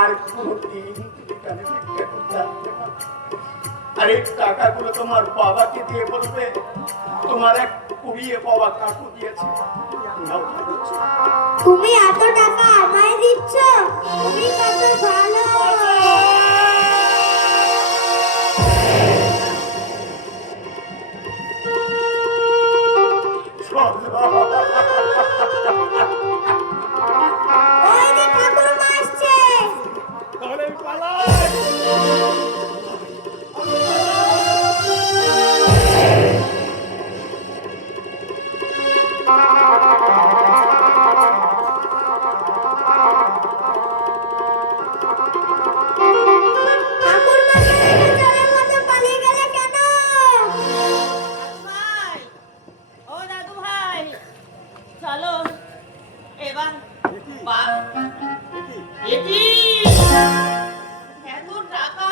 আর কোনদিন এখানে ভিক্ষা করতে আসবে না। আর এই টাকাগুলো তোমার বাবাকে দিয়ে বলবে তোমার এক কুড়িয়ে পাওয়া কাকু দিয়েছে। নাও, তুমি এত টাকা আমায় দিচ্ছ, তুমি কত ভালো। ওই যে ঠাকুরমা আসছে। তাহলে পালাই। ঠাকুরমা জলের মধ্যে পালিয়ে গেলে কেন? ভাই, ও দাদু ভাই, চলো এবার এটি এত টাকা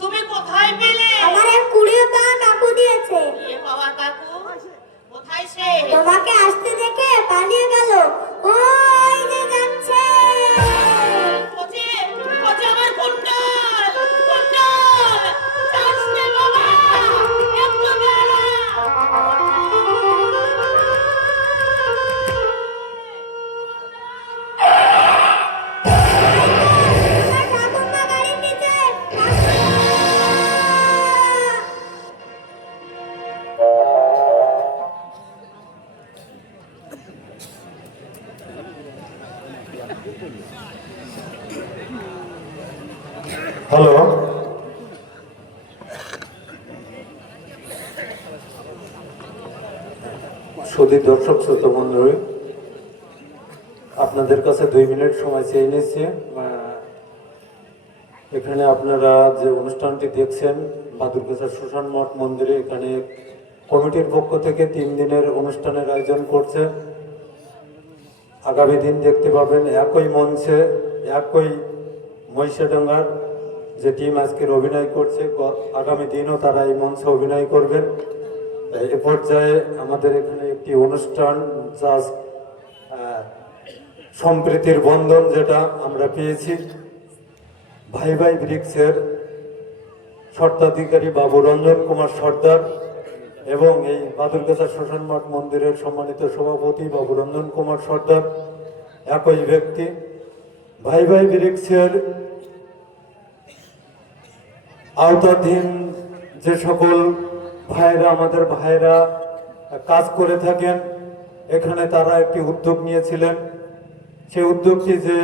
তুমি কোথায় পেলে? আমার এক কুড়িয়ে পাওয়া কাকু দিয়েছে। এ বাবা কাকু কোথায় সে? তোমাকে আসতে দেখে পালিয়ে গেল। ওই যে যাচ্ছে। কোচে কোচে আমার কুণ্ডল কুণ্ডল চাষতে বাবা একটু বেলা। আমার ঠাকুরমা গাড়ির নিচে। হ্যালো, সুধীর দর্শক শ্রোতা মণ্ডলী, আপনাদের কাছে 2 মিনিট সময় চেয়ে নিচ্ছি। এখানে আপনারা যে অনুষ্ঠানটি দেখছেন বাদুরগাছা শ্মশান মঠ মন্দিরে, এখানে কমিটির পক্ষ থেকে 3 দিনের অনুষ্ঠানের আয়োজন করছে। আগামী দিন দেখতে পাবেন একই মঞ্চে একই মহিষাডাঙ্গার যে টিম আজকের অভিনয় করছে, আগামী দিনও তারা এই মঞ্চে অভিনয় করবেন। এ পর্যায়ে আমাদের এখানে একটি অনুষ্ঠান যা সম্প্রীতির বন্ধন, যেটা আমরা পেয়েছি ভাই ভাই ব্রিক্সের স্বত্বাধিকারী বাবু রঞ্জন কুমার সর্দার এবং এই বাদুরগাছা শ্মশান মঠ মন্দিরের সম্মানিত সভাপতি বাবু রঞ্জন কুমার সর্দার একই ব্যক্তি। ভাই ভাই ব্রিক্সের আওতাধীন যে সকল ভাইরা, আমাদের ভাইরা কাজ করে থাকেন, এখানে তারা একটি উদ্যোগ নিয়েছিলেন। সেই উদ্যোগটি যে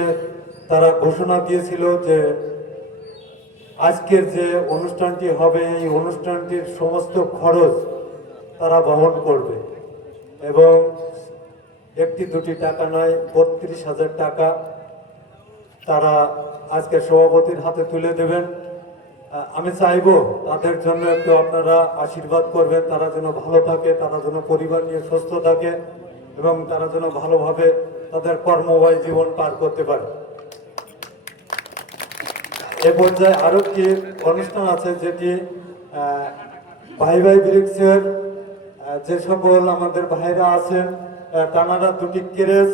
তারা ঘোষণা দিয়েছিল যে আজকের যে অনুষ্ঠানটি হবে এই অনুষ্ঠানটির সমস্ত খরচ তারা বহন করবে এবং 1-2 টাকা নয় 32,000 টাকা তারা আজকে সভাপতির হাতে তুলে দেবেন। আমি চাইবো তাদের জন্য একটু আপনারা আশীর্বাদ করবেন, তারা যেন ভালো থাকে, তারা যেন পরিবার নিয়ে সুস্থ থাকে এবং তারা যেন ভালোভাবে তাদের কর্মময় জীবন পার করতে পারে। এ পর্যায়ে আরো একটি অনুষ্ঠান আছে, যেটি ভাই ভাই ব্রিক্সের যে সকল আমাদের ভাইরা আছেন, তানারা 2টি কেরেজ,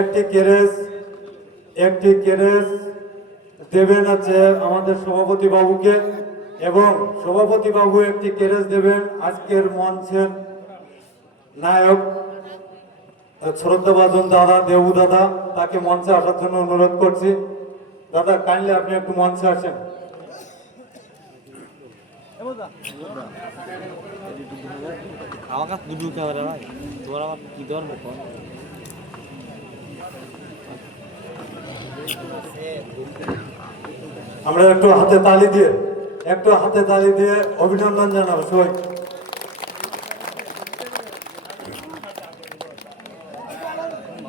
একটি কেরেজ দেবেন আছে আমাদের সভাপতি বাবুকে এবং সভাপতি বাবু একটি কেরেজ দেবেন আজকের মঞ্চের নায়ক শ্রদ্ধাভাজন দাদা, দেবু দাদা, তাকে মঞ্চে আসার জন্য অনুরোধ করছি। দাদা, কাইন্ডলি আপনি একটু মঞ্চে আসেন। আমাকে দুটো ক্যামেরা ভাই, তোমার আমার কি ধরবে? আমরা একটু হাতে তালি দিয়ে অভিনন্দন জানাবো সবাই।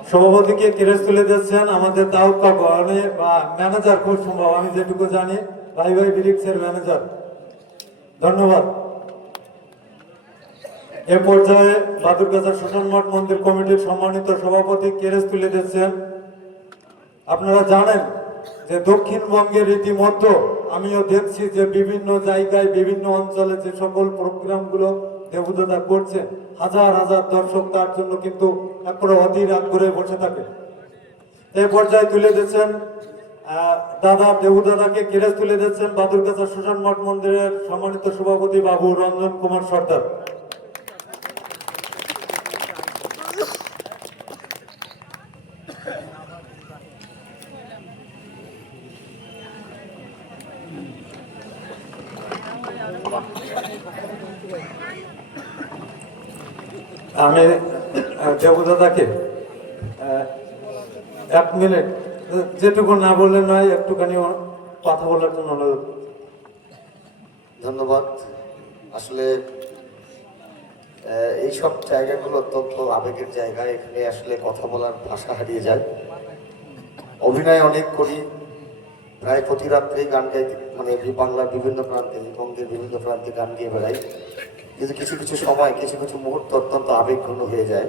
সভাপতিকে কেরেজ তুলে দিচ্ছেন আমাদের দাউদ কাকু, বা ম্যানেজার, খুব সম্ভব, আমি যেটুকু জানি ভাই ভাই ব্রিক্সের ম্যানেজার। ধন্যবাদ। এ পর্যায়ে বাদুরগাছা শ্মশান মঠ মন্দির কমিটির সম্মানিত সভাপতি কেরেজ তুলে দিচ্ছেন। আপনারা জানেন যে দক্ষিণবঙ্গের রীতিমতো আমিও দেখছি যে বিভিন্ন জায়গায় বিভিন্ন অঞ্চলে যে সকল প্রোগ্রামগুলো দেবদাদা করছে, হাজার হাজার দর্শক তার জন্য কিন্তু একবারে অধীর আগ্রহে বসে থাকে। এই পর্যায়ে তুলে দিচ্ছেন দাদা দেবু দাদাকে কেরাস তুলে দিচ্ছেন বাদুরগাছা শ্মশান মঠ মন্দিরের সম্মানিত সভাপতি বাবু রঞ্জন কুমার সর্দার। আমি দেবু দাদাকে 1 মিনিট যেটুকু না বললেন নয় একটুখানি কথা বলার জন্য অনুরোধ। ধন্যবাদ। আসলে এইসব জায়গাগুলো অত্যন্ত আবেগের জায়গা, এখানে আসলে কথা বলার ভাষা হারিয়ে যায়। অভিনয় অনেক করি, প্রায় প্রতি রাত্রেই গান গাইতে, মানে বাংলার বিভিন্ন প্রান্তে, বঙ্গের বিভিন্ন প্রান্তে গান গিয়ে বেড়াই। কিন্তু কিছু কিছু সময়, কিছু কিছু মুহূর্ত অত্যন্ত আবেগঘন হয়ে যায়,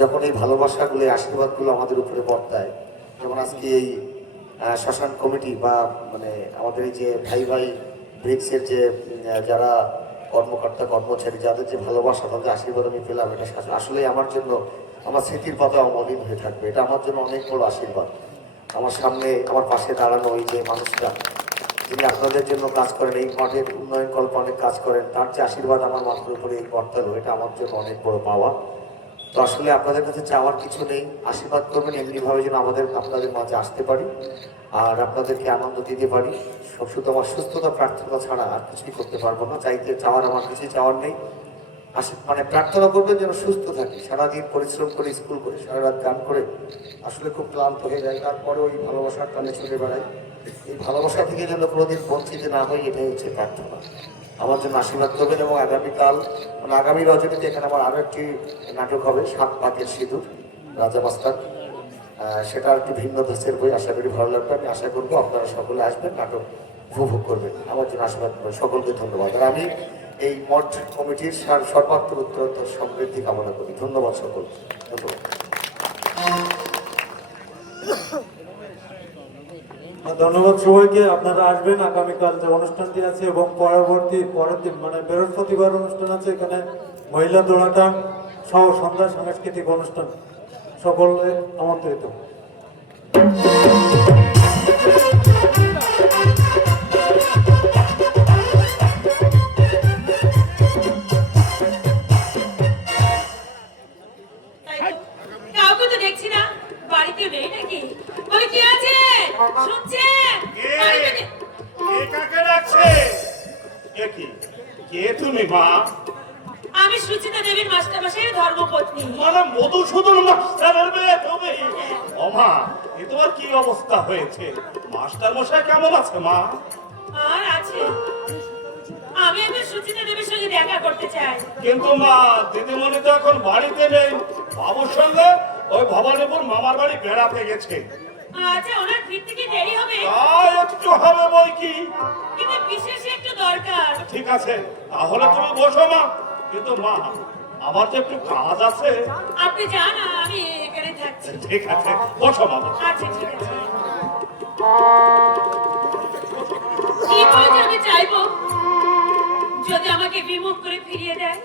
যখন এই ভালোবাসাগুলো, আশীর্বাদগুলো আমাদের উপরে বর্তায়। যেমন আজকে এই শ্মশান কমিটি বা মানে আমাদের এই যে ভাই ভাই ব্রিক্সের যে যারা কর্মকর্তা কর্মচারী, যাদের যে ভালোবাসা, তাদের আশীর্বাদ আমি পেলাম, এটা আসলে আমার জন্য আমার স্মৃতির পাতা অমলিন হয়ে থাকবে। এটা আমার জন্য অনেক বড় আশীর্বাদ। আমার সামনে আমার পাশে দাঁড়ানো ওই যে মানুষটা, যিনি আপনাদের জন্য কাজ করেন, এই মাঠের উন্নয়ন কল্পে অনেক কাজ করেন, তার যে আশীর্বাদ আমার মাথার উপরে এই বর্তালো, এটা আমার জন্য অনেক বড় পাওয়া। তো আসলে আপনাদের কাছে চাওয়ার কিছু নেই, আশীর্বাদ করবেন এমনিভাবে যেন আপনাদের মাঝে আসতে পারি আর আপনাদেরকে আনন্দ দিতে পারি। শুধু আমার সুস্থতা প্রার্থনা ছাড়া আর কিছুই করতে পারবো না। চাওয়ার আমার কিছুই চাওয়ার নেই। মানে প্রার্থনা করবেন যেন সুস্থ থাকি। সারাদিন পরিশ্রম করে, স্কুল করে, সারা রাত গান করে আসলে খুব ক্লান্ত হয়ে যায়, তারপরে ওই ভালোবাসার টানে ছুটে বেড়াই। এই ভালোবাসা থেকে যেন কোনোদিন বঞ্চিত না হয়, এটাই হচ্ছে প্রার্থনা। আমার জন্য আশীর্বাদ করবেন। এবং আগামীকাল, মানে আগামী রজনীতে এখানে আমার আরও একটি নাটক হবে, 7 পাকের সিঁদুর, রাজা মাস্টার। সেটা একটু ভিন্ন ধাঁচের বই, আশা করি ভালো লাগবে। আমি আশা করবো আপনারা সকলে আসবেন, নাটক উপভোগ করবেন। আমার জন্য আশীর্বাদ করবেন। সকলকে ধন্যবাদ। আর আমি এই মঠ কমিটির সর্বাত্মক উত্তরোত্তর সমৃদ্ধি কামনা করি। ধন্যবাদ সকল। ধন্যবাদ। ধন্যবাদ সবাইকে। আপনারা আসবেন, আগামীকাল যে অনুষ্ঠানটি আছে এবং পরের দিন মানে বৃহস্পতিবার অনুষ্ঠান আছে, এখানে মহিলা দোড়াটান সহ সন্ধ্যা সাংস্কৃতিক অনুষ্ঠান, সকলে আমন্ত্রিত। কাউকে তো দেখছি না, বাড়িতে নেই নাকি? বলে কি আছে শুনছেন? কে কাকে ডাকছে? কে তুমি মা? আমি সুচিতা দেবীর মাস্টারমশাইয়ের ধর্মপত্নী। মানে মধুসূদন মাস্টারের মেয়ে তুমি? ও মা, এ তোমার কি অবস্থা হয়েছে? মাস্টার মশাই কেমন আছে মা? আর আছে, আমি একবার সুচিতা দেবীর সঙ্গে দেখা করতে চাই। কিন্তু মা, দিদিমণি তো এখন বাড়িতে নেই, বাবুর সঙ্গে ওই ভবানীপুর মামার বাড়ি বেড়াতে গেছে। আচ্ছা, ওনার ফিরতে কি দেরি হবে? একটু হবে বই কি, কিন্তু বিশেষ একটু দরকার। ঠিক আছে, তাহলে তুমি বসো মা। কিন্তু মা, আমার যে একটু কাজ আছে। আপনি যান, আমি এখানে থাকছি। ঠিক আছে, বসো মা। আচ্ছা, ঠিক আছে। কি কাজ আমি চাইবো, যদি আমাকে বিমুখ করে ফিরিয়ে দেয়,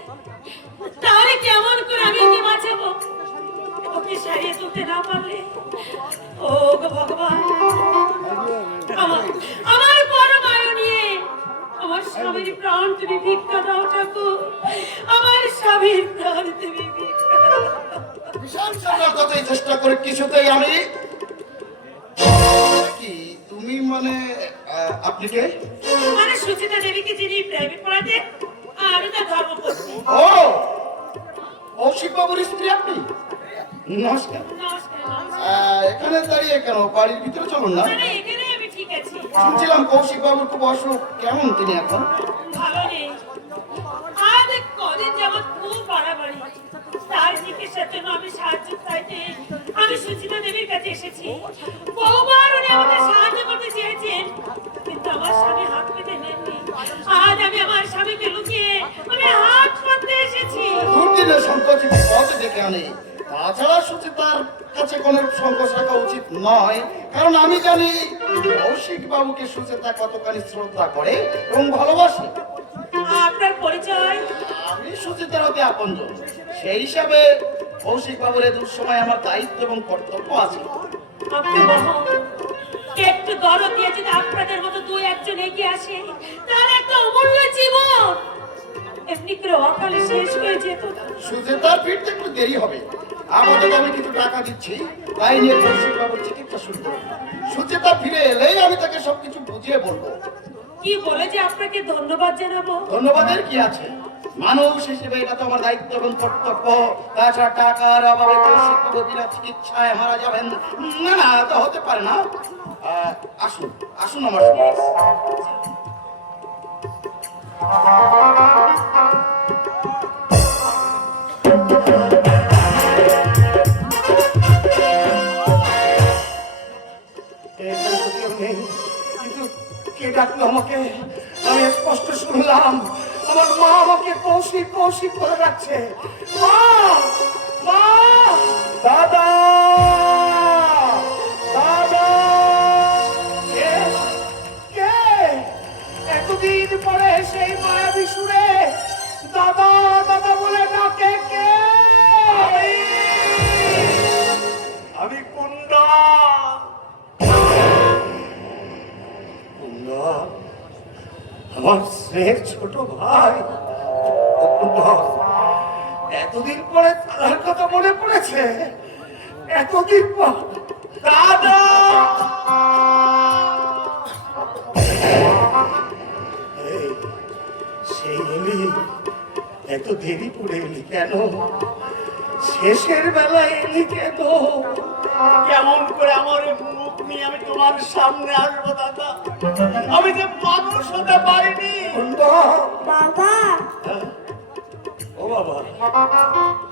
তাহলে কেমন করে আমি ওকে বাঁচাবো? ওকে সারিয়ে তুলতে না পারলে, ও গো ভগবান, আমার বড় মায়া নিয়ে আমার স্বামীর প্রাণ তুমি ভিক্ষা দাও ঠাকুর, আমার স্বামীর প্রাণ তুমি ভিক্ষা দাও। বিশাল সামনে কথাই চেষ্টা করে কিছুতেই আমি কি তুমি মানে আপনি কে? মানে সুচিতা দেবীকে যিনি প্রাইভেট পড়াতে, আমি তার ধর্মপত্নী। ও কৌশিক বাবুর স্ত্রী আপনি? নমস্কার। নমস্কার, নমস্কার। এখানে দাঁড়িয়ে কেন? বাড়ির ভিতরে চলুন না। মানে এখানে আমি ঠিক আছি। শুনছিলাম কৌশিক বাবুর খুব অসুখ, কেমন তিনি এখন? ভালো নেই, আজ কদিন যাবৎ খুব বাড়াবাড়ি। তার চিকিৎসার জন্য আমি সাহায্য চাইতে আমি সুচিতা দেবীর কাছে এসেছি। বহুবার উনি আমাকে সাহায্য করতে চেয়েছেন, কিন্তু আমার স্বামী হাত পেতে নেননি। আজ আমি আমার স্বামীকে লুকিয়ে আমি হাত পাততে এসেছি। দুর্দিনের সংকোচ পথ ডেকে আনে। তাছাড়া সুচিতার কাছে কোনো সংকোচ রাখা উচিত নয়, কারণ আমি জানি কৌশিক বাবুকে সুচিতা কতখানি শ্রদ্ধা করে এবং ভালোবাসে। আপনার পরিচয়? আমি সুচিতার অতি আপনজন, সেই হিসাবে কৌশিক বাবুর এই দুঃসময় আমার দায়িত্ব এবং কর্তব্য আছে। আপনি মহান, একটু দরদ দিয়ে যদি আপনাদের মতো দুই একজন এগিয়ে আসে, তার একটা অমূল্য জীবন এমনি করে অকালে শেষ হয়ে যেত না। সুচেতার ফিরতে একটু দেরি হবে। আপাতত আমি কিছু টাকা দিচ্ছি, তাই নিয়ে কৌশিক বাবুর চিকিৎসা শুরু করুন। সুচেতা ফিরে এলেই আমি তাকে সবকিছু বুঝিয়ে বলবো। কি বলে যে আপনাকে ধন্যবাদ জানাবো? ধন্যবাদের কি আছে, মানুষ হিসেবে এটা তো আমার দায়িত্ব এবং কর্তব্য। তাছাড়া টাকার অভাবে কৌশিক বাবু বিনা চিকিৎসায় মারা যাবেন, না না, তা হতে পারে না। আসুন আসুন আমার সঙ্গে। এখানে তো কেউ নেই, কিন্তু কে ডাকলো আমাকে? আমি স্পষ্ট শুনলাম আমার মা আমাকে কৌশিক কৌশিক করে ডাকছে। মা, মা, দাদা, দাদা। কে? কে? এতদিন পরে সেই মায়াবী সুরে দাদা দাদা বলে ডাকে কে? আমি কুন্ডা। কুন্ডা, আমার স্নেহের ছোট ভাই। ও কুন্ডা, এতদিন পরে তার কথা মনে পড়েছে। এতদিন পর দাদা। এই, সেই এলি, এত দেরি করে এলি কেন? শেষের বেলায় এলি কেন? কেমন করে আমার মুখ নিয়ে আমি তোমার সামনে আসবো দাদা? আমি যে মানুষ হতে পারিনি। বাবা, ও বাবা,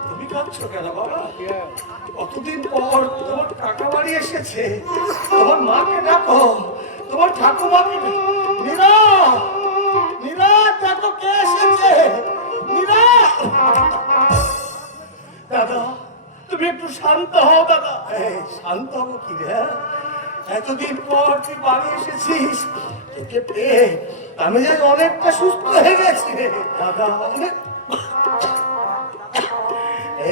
তুমি কাঁদছো কেন বাবা? কতদিন পর তোমার কাকা বাড়ি এসেছে, তোমার মাকে ডাকো, তোমার ঠাকুমাকে। মীরা, মীরা, দেখো কে এসেছে। মীরা। দাদা, তুমি একটু শান্ত হও দাদা। এই, শান্ত হবো কি রে? এতদিন পর তুই বাড়ি এসেছিস, তোকে পেয়ে আমি যে অনেকটা সুস্থ হয়ে গেছি দাদা। অনেক।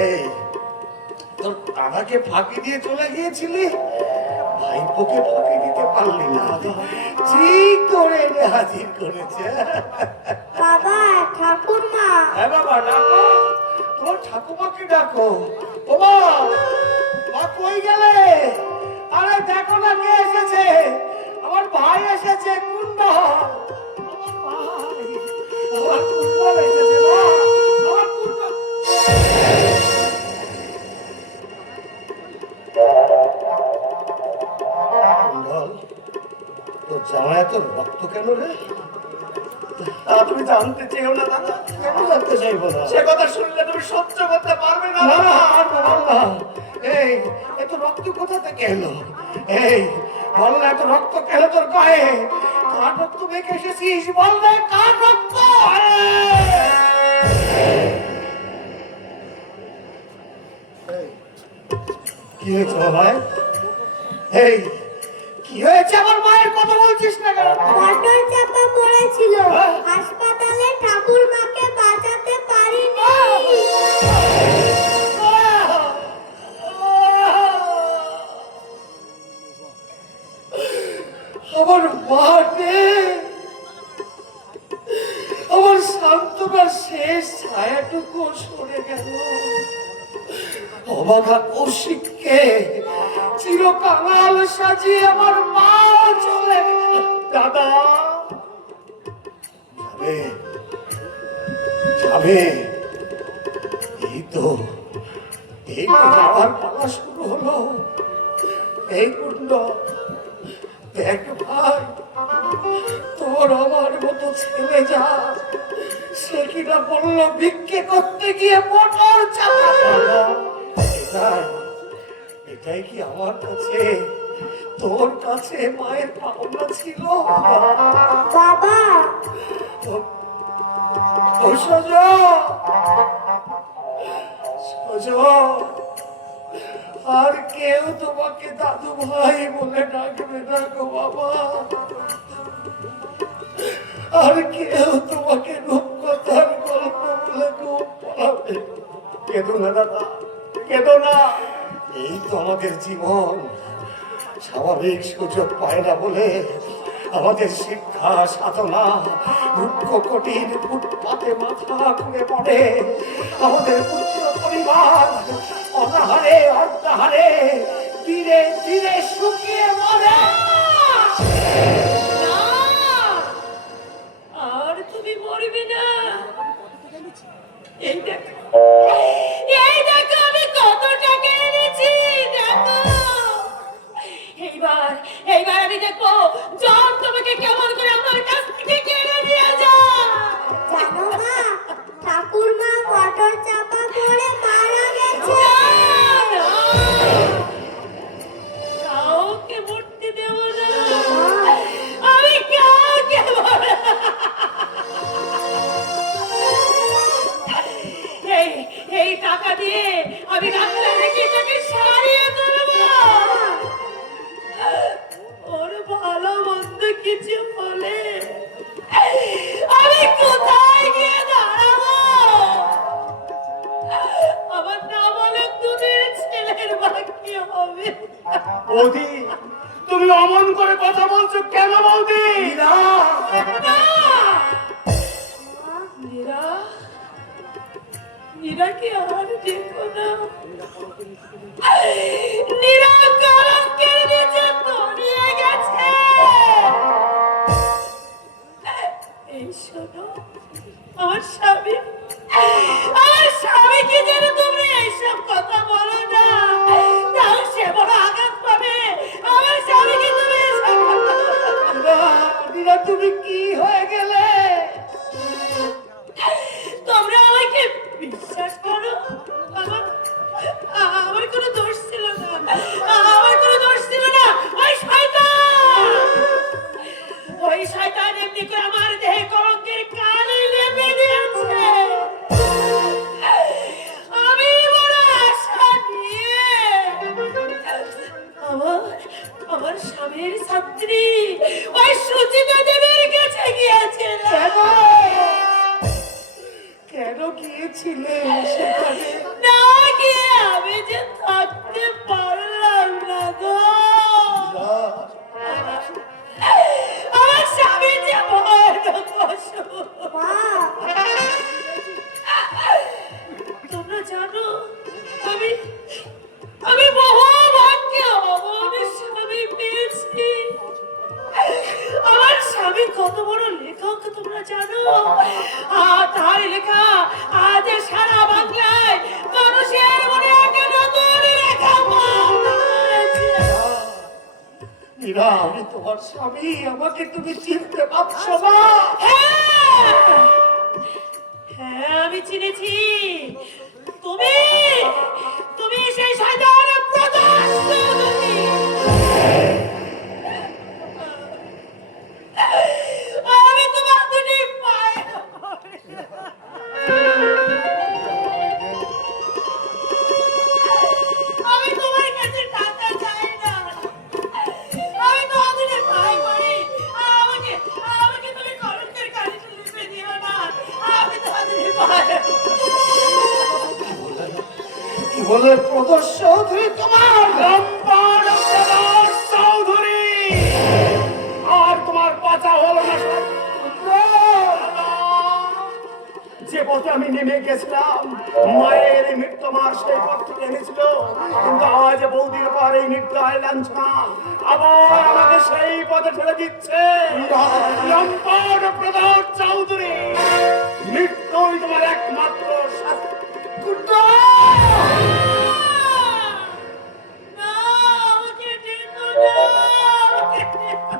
এই, তোর দাদাকে ফাঁকি দিয়ে চলে গিয়েছিলি, ভাইপোকে ফাঁকি দিতে পারলি না। ঠিক করে এনে হাজির করেছে। বাবা, ঠাকুরমা। হ্যাঁ বাবা, ডাকো, তোমার ঠাকুমাকে ডাকো। ও মা, মা কই গেলে? আরে দেখো না কে এসেছে। আমার ভাই এসেছে, কুণ্ডল। আমার ভাই, আমার কুণ্ডল এসেছে মা, আমার কুণ্ডল। কুণ্ডল, তোর জামায় তোর রক্ত কেন রে? তা তুমি জানতে চেয়েও না দাদা? কেন জানতে চাইবো না? সে কথা শুনলে তুমি সহ্য করতে পারবে না। না না, পারবো না। এই, এত রক্ত কোথা থেকে এলো? এই, বল না, এত রক্ত কেন তোর গায়ে? কার রক্ত মেখে এসেছিস? বল না, কার রক্ত? এই, কি হয়েছে আমার ভাই? এই, কি হয়েছে আমার মায়ের কথা বলছিস না কেন? মোটর চাপা পড়েছিল, হাসপাতালে ঠাকুরমাকে বাঁচাতে পারিনি। আমার মাকে, আমার সান্ত্বনার শেষ ছায়াটুকু সরে গেল। অবাধা কৌশিককে চিরকাল সাজিয়ে আমার মা চলে গেল। দাদা যাবে, যাবে। এই তো যাওয়ার পালা শুরু হলো। এই কুণ্ড, দেখ ভাই, তোর আমার মতো ছেলে যা, সে কিনা বললো ভিক্ষে করতে গিয়ে মোটর চাপা পড়লো। এটাই কি আমার কাছে, তোর কাছে মায়ের পাওনা ছিল? বাবা, ও সজ, সজ, আর কেউ তোমাকে দাদু ভাই বলে ডাকবে না গো বাবা। আর কেউ তোমাকে রূপকথার গল্প বলে খুব পড়াবে। কেঁদো না দাদা, কেঁদো না। এই তো আমাদের জীবন, স্বাভাবিক সুযোগ পায় না বলে আমাদের শিক্ষা সাধনা রুক্ষ কঠিন ফুটপাতে মাথা ঘুরে পড়ে। আমাদের পুত্র পরিবার অনাহারে অর্ধাহারে ধীরে ধীরে শুকিয়ে মরে। না! আর তুমি মরবে না। এই দেখো, এই দেখো আমি কত টাকা এনেছি, দেখো। এইবার এইবার আমি দেখবো জন তোমাকে কেমন করে আমার কাছ থেকে কেড়ে নিয়ে যায়। জানো মা, ঠাকুরমা মোটর চাপা পড়ে মারা গেছে। না, কাউকে মরতে দেব না, আমি কাউকে মরতে এই টাকা দিয়ে আমি ডাক্তার রেখে তাকে সারিয়ে তুলবো। ওর ভালো মন্দ কিছু বলে আমি কোথায় গিয়ে দাঁড়াবো? আমার না বলে দুধের ছেলের বাকি হবে। বৌদি, তুমি অমন করে কথা বলছো কেন বৌদি? না! মীরা, মীরাকে আর দেখো না। মীরা কলঙ্কের নিচে তলিয়ে গেছে। এই শোনো, আমার স্বামীকে যেন তুমি এইসব কথা বলো না, তাহলে সে বড় আঘাত পাবে। আমার স্বামীকে তুমি এইসব কথা বলো না। মীরা, তুমি কি হয়ে গেলে? তোমরা আমাকে বিশ্বাস করো, আমার কোনো দোষ ছিল না, আমার কোনো দোষ ছিল না। ওই শয়তান এমনি করে আমার দেহে কলঙ্কের কালি লেপে দিয়েছে। আমি বড় আশা নিয়ে আমার স্বামীর ছাত্রী ওই সুচিতা দেবীর কাছে গিয়েছিলাম। কেন গিয়েছিলে সেখানে? না গিয়ে আমি যে থাকতে পারলাম না গো। আমার স্বামী যে ভয়ানক অসুখ। মা, তোমরা জানো আমি বহু ভাগ্যে অমন স্বামী পেয়েছি। আমার স্বামী কত বড় লেখক তোমরা জানো? তার লেখা আজ সারা বাংলায় মানুষের মনে একটা নতুন লেখা পড়েছে। মীরা, আমি তোমার স্বামী, আমাকে তুমি চিনতে পারছো না? হ্যাঁ, আমি চিনেছি। তুমি তুমি সেই সাধারণ প্রদাস। আমি তোমার দুটি পায়ে আমি তোমার কাছে টাকা চাই না, আমি তোমার দুটি পায়ে পড়ি। আমাকে তুমি কলঙ্কের কালিতে লিপে দিও না, আমি তোমার দুটি পায়ে কি বলে প্রদোষ চৌধুরী তোমার? রামপাল প্রদোষ চৌধুরী। আর তোমার বাঁচা হলো না। যে পথে আমি নেমে গেছিলাম, মায়ের মৃত্যু মার সেই পথ থেকে এনেছিল, কিন্তু আজ বৌদির পর এই নির্দয় লাঞ্ছনা আবার আমাকে সেই পথে ঠেলে দিচ্ছে। রামপাল প্রদোষ চৌধুরী, মৃত্যুই তোমার একমাত্র শাস্তি। না, আমাকে যেতে দাও, আমাকে যেতে